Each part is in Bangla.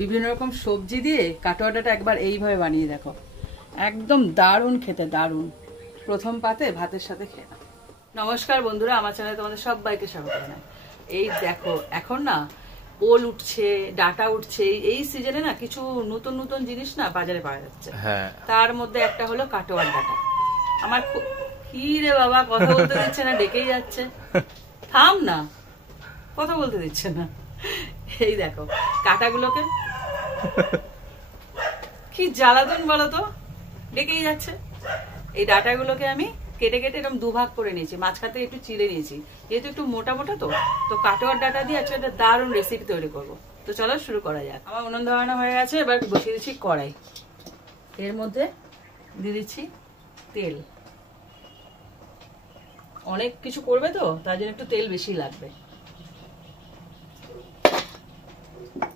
বিভিন্ন রকম সবজি দিয়ে কাটোয়াটা একবার এইভাবে বানিয়ে দেখো, একদম দারুণ খেতে, দারুণ। প্রথম পাতে ভাতের সাথে খেয়ে নাও। নমস্কার বন্ধুরা, আমার চ্যানেলে তোমাদের সবাইকে স্বাগত জানাই। এই দেখো এখন না ওল উঠছে, ডাটা উঠছে, এই সিজনে না কিছু নতুন নতুন জিনিস না বাজারে পাওয়া যাচ্ছে। তার মধ্যে একটা হলো কাটোয়ার ডাটা। আমার কি রে বাবা, কথা বলতে দিচ্ছে না, ডেকেই যাচ্ছে। থাম না, কথা বলতে দিচ্ছে না। এই দেখো কাটাগুলোকে, কি জ্বালাতন বলো তো, ডেকেই যাচ্ছে। এই ডাটাগুলোকে আমি কেটে কেটে এরকম দুভাগ করে নিয়েছি, মাঝখাতে একটু চিড়ে নিয়েছি, যেহেতু একটু মোটা মোটা তো কাটোয়ার ডাটা দিয়ে আজকে একটা দারুণ রেসিপি তৈরি করবো। তো চলো শুরু করা যাক। আমার উনুন ধরানো হয়ে গেছে, এবার বসিয়ে দিচ্ছি কড়াই। এর মধ্যে দিয়ে দিচ্ছি তেল। অনেক কিছু করবে তো তার জন্য একটু তেল বেশি লাগবে।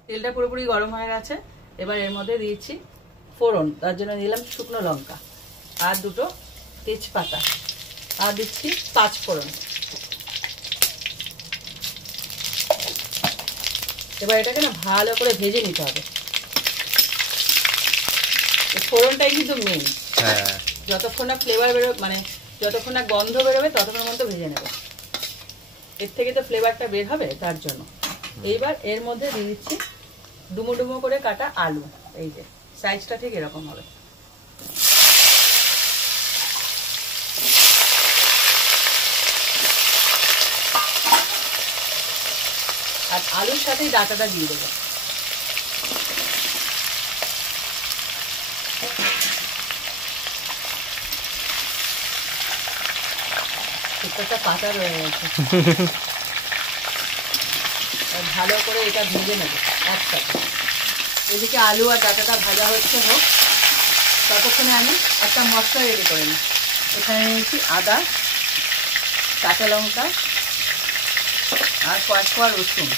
তেলটা পুরোপুরি গরম হয়ে গেছে, এবার এর মধ্যে দিয়েছি ফোড়ন। তার জন্য দিলাম শুকনো লঙ্কা আর দুটো তেজপাতা, আর দিচ্ছি 5 ফোড়ন। এবার এটাকে না ভালো করে ভেজে নিতে হবে। ফোড়নটাই কিন্তু মেন, যতক্ষণ না ফ্লেভার বেরোবে, মানে যতক্ষণ না গন্ধ বেরোবে ততক্ষণ মতো ভেজে নেবে। এর থেকে তো ফ্লেভারটা বের হবে, তার জন্য। এইবার এর মধ্যে দিয়ে দিচ্ছি ডুমো ডুমো করে কাটা আলু। এই যে সাইজটা ঠিক এরকম হবে। আর আলুর সাথেই ডাটাটা দিয়ে দেবো। একটা পাতা রয়ে গেছে, ভালো করে এটা ভেজে নেব একসাথে। এদিকে আলু আর ডাটাটা ভাজা হচ্ছে হোক, ততক্ষণে আমি একটা মশলা রেডি করে নিই। এখানে নিয়েছি আদা, কাঁচা লঙ্কা আর কয়েক কোয়া রসুন।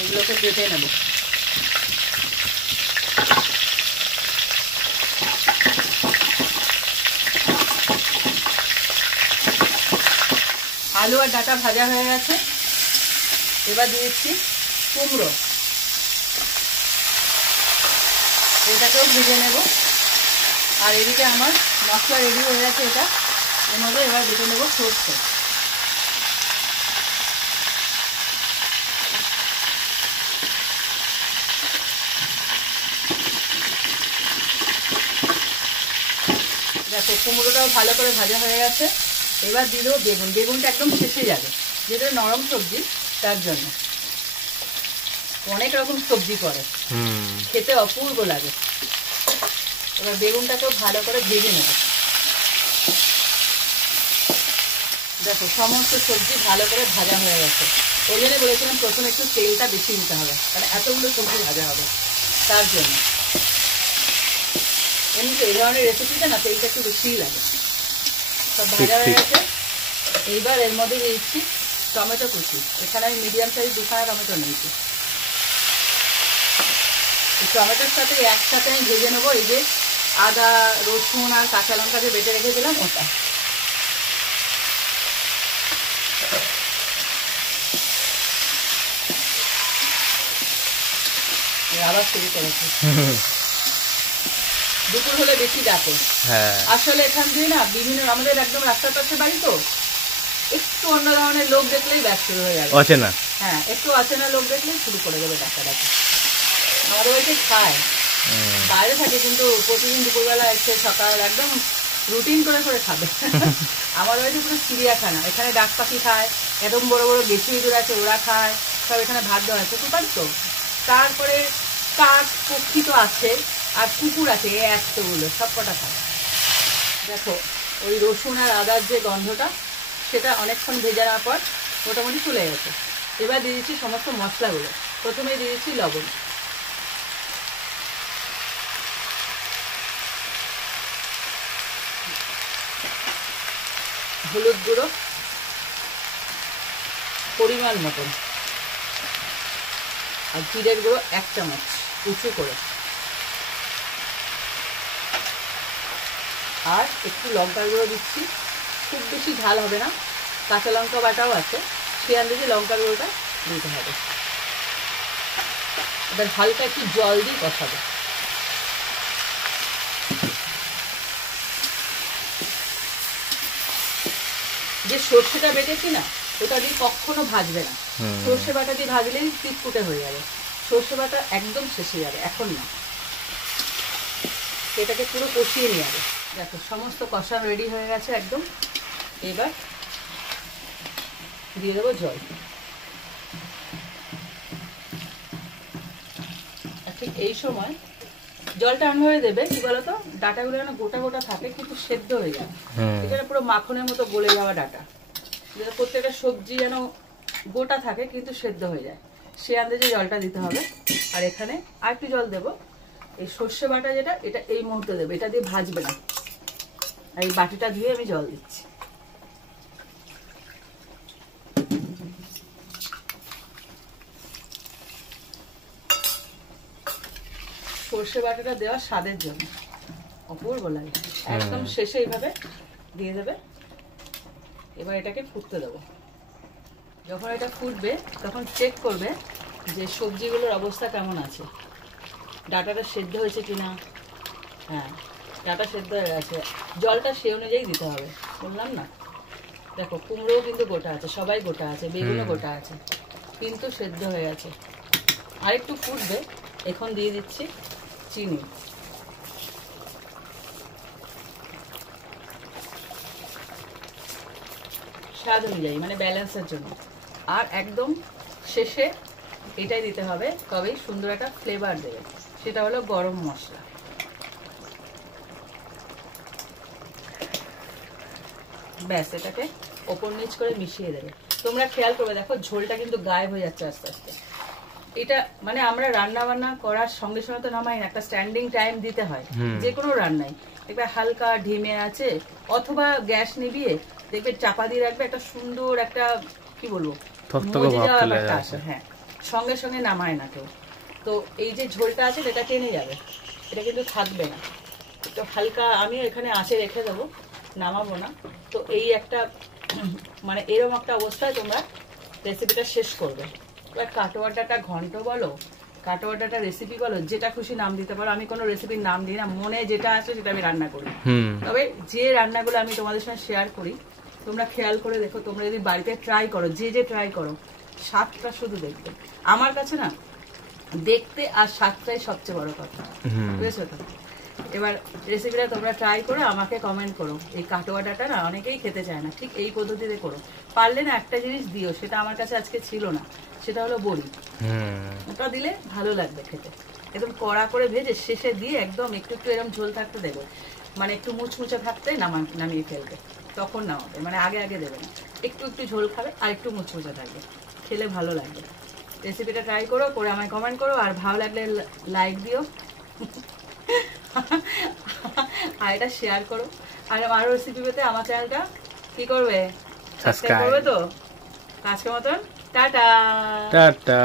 এগুলোকে বেটে নেব। আলু আর ডাটা ভাজা হয়ে গেছে, এবার দিয়েছি কুমড়ো। এটাকেও ভেজে নেব। আর এদিকে আমার মশলা রেডি হয়ে গেছে, এটা এর মধ্যে এবার বেটে নেব সরষে। দেখো কুমড়োটাও ভালো করে ভাজা হয়ে গেছে, এবার দিয়ে দেবো বেগুন। বেগুনটা একদম শেষে যাবে, যেটা নরম সবজি, তার জন্য। অনেক রকম সবজি করে, খেতে অপূর্ব লাগে। এবার বেগুনটাকেও ভালো করে ভেজে নেব। দেখো সমস্ত সবজি ভালো করে ভাজা হয়ে গেছে। ওই জন্য বলেছিলাম প্রথমে একটু তেলটা বেশি দিতে হবে, কারণ এতগুলো সবজি ভাজা হবে, তার জন্য। এমনিতে এই ধরনের রেসিপিটা না তেলটা একটু বেশিই লাগে। সব ভাজা হয়ে গেছে, এইবার এর মধ্যে দিয়েছি টমেটো কুচি। এখানে আমি মিডিয়াম সাইজ 2খানা টমেটো নিয়েছি। এই টমেটোর সাথে একসাথে আমি ভেজে নেবো এই যে আদা, রসুন আর কাঁচা লঙ্কা যে বেটে রেখেছিলাম ওটা। আবার শুরু করেছি। দুপুর হলে বেশি ডাকে। আসলে এখান দিয়ে না বিভিন্ন, আমাদের একদম রাস্তার পাশে বাড়ি তো, একটু অন্য ধরনের লোক দেখলেই ব্যাস শুরু হয়ে যাবে। অচেনা, হ্যাঁ, একটু অচেনা লোক দেখলেই শুরু করে দেবে ডাকা ডাকা। আমাদের বাড়িতে খায়, বাইরে থাকে, কিন্তু প্রতিদিন দুপুরবেলা এসে সকাল একদম রুটিন করে করে খাবে। আমাদের বাড়িতে পুরো চিড়িয়াখানা, এখানে ডাক পাখি খায়, একদম বড় বড় বেশি ইঁদুর আছে, ওরা খায়, সব এখানে ভাত দেওয়া আছে, বুঝতে পারছো? তারপরে কাক পক্ষী তো আছে, আর কুকুর আছে, এতগুলো সব কটা খায়। দেখো ওই রসুন আর আদার যে গন্ধটা, সেটা অনেকক্ষণ ভেজে নেওয়ার পর মোটামুটি চলে গেছে। এবার দিয়ে দিচ্ছি সমস্ত মশলাগুলো। প্রথমে দিয়ে দিচ্ছি লবণ, হলুদ গুঁড়ো পরিমাণ মতন, আর জিরের গুঁড়ো 1 চামচ উঁচু করে, আর একটু লঙ্কার গুঁড়ো দিচ্ছি। খুব বেশি ঝাল হবে না, কাঁচা লঙ্কা বাটাও আছে, সেই আন্দাজে লঙ্কার গুঁড়োটা দিতে হবে। এবার হালকা একটু জল দিয়ে কষাবো। যে সর্ষেটা বেটেছি না, ওটা দিয়ে কখনো ভাজবে না। সর্ষে বাটা দিয়ে ভাজলেই চিটকুটে হয়ে যাবে। সর্ষে বাটা একদম শেষে যাবে, এখন না। এটাকে পুরো কষিয়ে নিয়ে যাবে। দেখো সমস্ত কষা রেডি হয়ে গেছে একদম। এবার দিয়ে দেবো জল। ঠিক এই সময় জলটা এমনভাবে দেবে কি বলতো, ডাটাগুলো যেন গোটা গোটা থাকে কিন্তু সেদ্ধ হয়ে যায়। এটা পুরো মাখনের মতো গলে যাওয়া ডাটা, প্রত্যেকটা সবজি যেন গোটা থাকে কিন্তু সেদ্ধ হয়ে যায়, সে আন্দাজে জলটা দিতে হবে। আর এখানে আর একটু জল দেবো। এই সর্ষে বাটা যেটা, এটা এই মুহূর্তে দেবে, এটা দিয়ে ভাজবে না। আর এই বাটিটা ধুয়ে আমি জল দিচ্ছি। সর্ষে বাটাটা দেওয়া স্বাদের জন্য অপূর্ব লাগে। একদম শেষে এইভাবে দিয়ে দেবে। এবার এটাকে ফুটতে দেবো। যখন এটা ফুটবে তখন চেক করবে যে সবজিগুলোর অবস্থা কেমন আছে, ডাটাটা সেদ্ধ হয়েছে কিনা। হ্যাঁ, ডাটা সেদ্ধ হয়ে গেছে। জলটা সে অনুযায়ী দিতে হবে, বললাম না। দেখো কুমড়োও কিন্তু গোটা আছে, সবাই গোটা আছে, বেগুনও গোটা আছে, কিন্তু সেদ্ধ হয়ে গেছে। আর একটু ফুটবে, এখন দিয়ে দিচ্ছি চিনি। স্বাদ অনুযায়ী, মানে ব্যালেন্সের জন্য। আর একদম শেষে এটাই দিতে হবে, তবেই সুন্দর একটা ফ্লেভার দেবে, সেটা হলো গরম মশলা। ব্যাস, এটাকে ওপর নিচ করে মিশিয়ে দেবে। তোমরা খেয়াল করবে, দেখো ঝোলটা কিন্তু গায়েব হয়ে যাচ্ছে আস্তে আস্তে। এটা মানে আমরা রান্না বান্না করার সঙ্গে সঙ্গে তো নামাই, একটা স্ট্যান্ডিং টাইম দিতে হয় যে কোনো রান্নায়। দেখবে হালকা ঢিমে আছে, অথবা গ্যাস নিভিয়ে দেখবে চাপা দিয়ে রাখবে, একটা সুন্দর একটা কি বলবো হ্যাঁ, সঙ্গে সঙ্গে নামায় না কেউ। তো এই যে ঝোলটা আছে এটা টেনে যাবে, এটা কিন্তু থাকবে না। তো হালকা আমি এখানে আঁচে রেখে দেবো, নামাবো না। তো এই একটা মানে এরকম একটা অবস্থায় তোমরা রেসিপিটা শেষ করবে। এবার কাটোয়া ডাটা ঘন্ট বলো, কাটোয়া ডাটা রেসিপি বলো, যেটা খুশি নাম দিতে পারো। আমি কোনো রেসিপির নাম দিই না, মনে যেটা আছে সেটা আমি রান্না করি। তবে যে রান্নাগুলো আমি তোমাদের সঙ্গে শেয়ার করি, তোমরা খেয়াল করে দেখো। তোমরা যদি বাড়িতে ট্রাই করো, যে ট্রাই করো, স্বাদটা শুধু দেখবে। আমার কাছে না দেখতে আর স্বাদটাই সবচেয়ে বড় কথা, বুঝেছো তো? এবার রেসিপিটা তোমরা ট্রাই করো, আমাকে কমেন্ট করো। এই কাটোয়া ডাটা না অনেকেই খেতে চায় না, ঠিক এই পদ্ধতিতে করো। পারলে না একটা জিনিস দিও, সেটা আমার কাছে আজকে ছিল না, সেটা হলো বড়ি। ওটা দিলে ভালো লাগবে খেতে। একদম কড়া করে ভেজে শেষে দিয়ে একদম একটু একটু এরকম ঝোল থাকতে দেবে, মানে একটু মুচমুচে থাকতে নামিয়ে ফেলবে, তখন নামাবে। মানে আগে আগে দেবে না, একটু একটু ঝোল খাবে আর একটু মুচমুচে থাকবে, খেলে ভালো লাগবে। রেসিপিটা ট্রাই করো, করে আমায় কমেন্ট করো। আর ভালো লাগলে লাইক দিও আর এটা শেয়ার করো। আর আরো রেসিপি পেতে আমার চ্যানেলটা কি করবে, সাবস্ক্রাইব করবে। তো আজকের মতন টাটা টাটা।